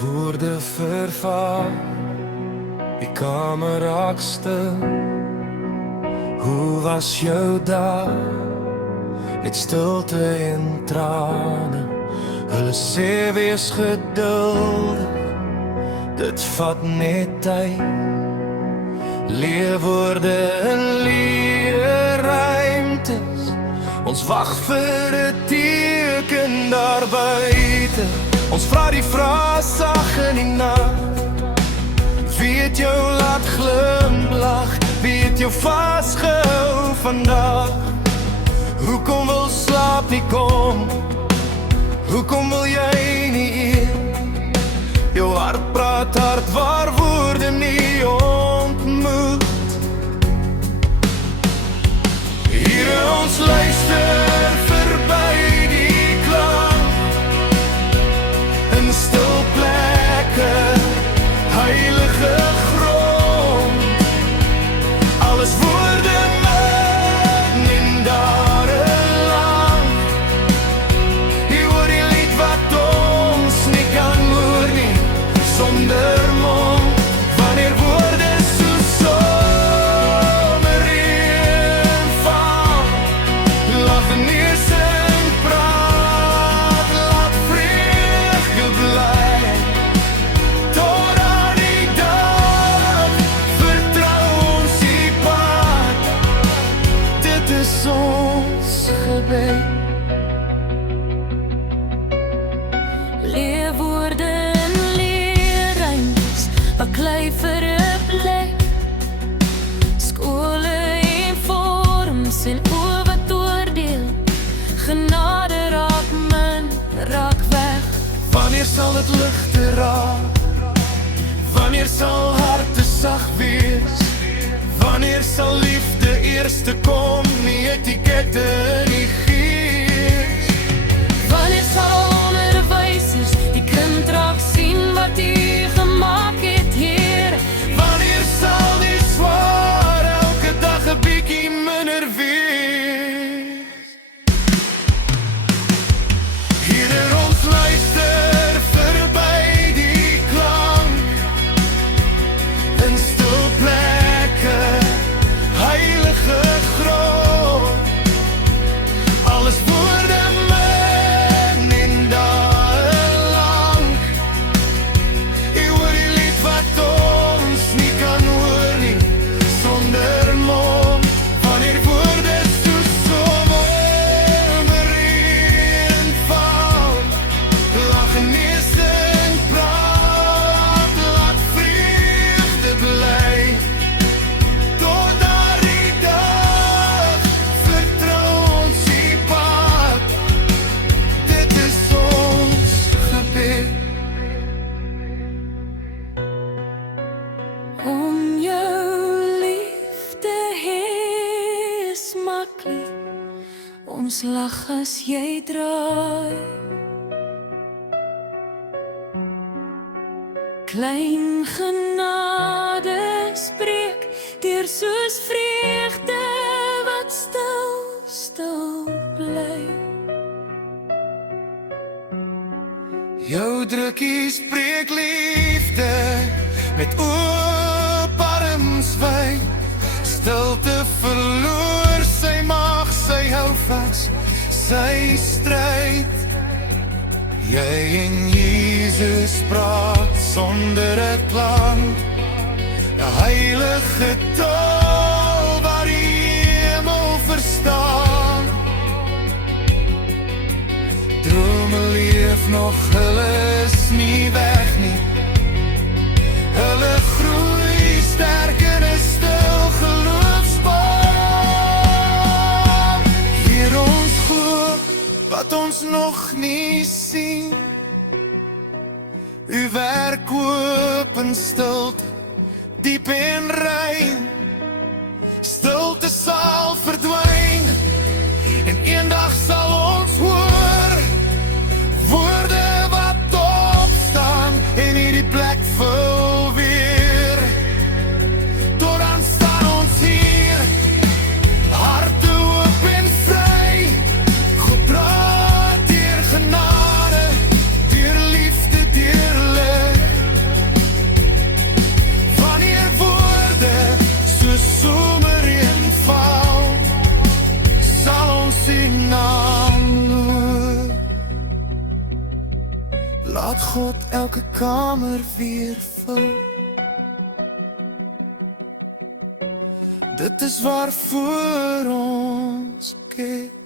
Woorde vervaar, die kamer raak stil. Hoe was jou dag? Net stilte en trane. Hulle sê wees geduldig, dit vat net tyd. Leerwoorde in leerruimtes, ons wag vir 'n teken daar buite. Ons vra die vrae sag in die nag. Wie het jou laat glimlag? Wie het jou vasgehou vandag? Hoekom wil slaap nie kom? Hoekom wil jy nie eer? Jou hart praat hard waar woorde nie ontmoet. Hier ons luister verby die klank in stil plekke, heilige grond. Alles woorde min en darelang. Hier hoor die lied wat ons nie kan hoor nie, sonder mond. Wanneer woorde so somerreën val, lag neers en praat, laat vreugde bly. Tot aan die dag, vertrou ons die pad. Dit is ons gebed. Leerwoorde en leerruimtes, baklei vir 'n plek. Skole en forums en oë wat oordeel. Genade raak min, raak weg. Wanneer sal het ligte raak? Wanneer sal harte sag wees? Wanneer sal liefde eerste kom? Nie etikette nie gees. Wanneer sal onderwysers die kind raak sien wat U gemaak het, Heer? Wanneer sal die swaar elke dag 'n bietjie minder wees? Hier ons luister verby die klank in stil plekke, heilige grond. Alles woorde min en darelang. U hoor die lied wat ons nie kan hoor nie, sonder mond. Wanneer woorde so somerreën val, lag neers en praat, laat vreugde bly. Tot daardie dag, vertrou ons die pad. Dit is ons gebed. Om jou liefde hê is maklik. Ons lag as jy draai. Klein genade spreek deur soos vreugde wat stil, stil bly. Jou drukkie spreek liefde met oop arms wyd. Stilte verloor sy mag, sy hou vas, sy stryd. Jy en Jesus praat sonder 'n klank, 'n heilige taal waar die hemel verstaan. Drome leef nog, hulle is nie weg nie. Hulle groei sterk in 'n stil geloofsbaan. Hier ons glo wat ons nog nie sien. U werk oop in stilte, diep en rein. Stilte sal verdwyn en eendag sal ons hoor woorde wat opstaan en hierdie plek vul weer. Tot dan staan ons hier, harte oop en vry. God praat deur genade, deur liefde, deur lig. Laat God elke kamer weer vul. Dit is waarvoor ons kyk.